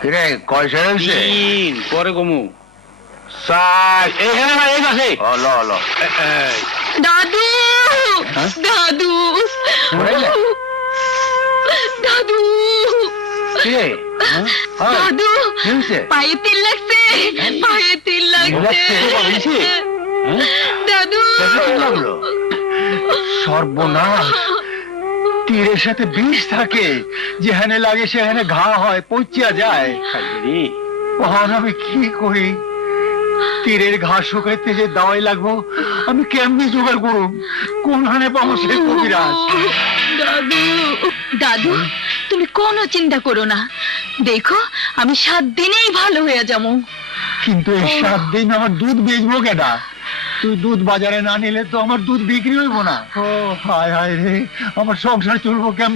কিরে কয়সা হয়েছে? তিন পরে কমু। চার। এখানে না, এই কাছে। হলো হলো। দাদু দাদু ঘুরাইলে? দাদু কিরে দাদু কি হয়েছে? পায়ে তেল লাগছে, পায়ে তেল লাগছে লাগছে? দাদু। কি লাগলো? সর্বনাশ, তীরের সাথে বিষ থাকে, যেখানে লাগে সেখানে ঘা হয়, পচিয়া যায়। তখন আমি কি করি? তীরের ঘা শুকাইতে যে দাওয়াই লাগবো, আমি কেমনি জোগাড় করুম? কোনখানে পাবো সেই কবিরাজ? দাদু দাদু তুমি কোনো চিন্তা করো না, দেখো আমি 7 দিনেই ভালো হয়ে যাবো। কিন্তু এই 7 দিন আমার দুধ বেচবো কেডা? তুই দুধ বাজারে না নিলে তো আমার দুধ বিক্রি হইব না। ও হায় হায় রে, আমার সংসার চলবো কেমনে?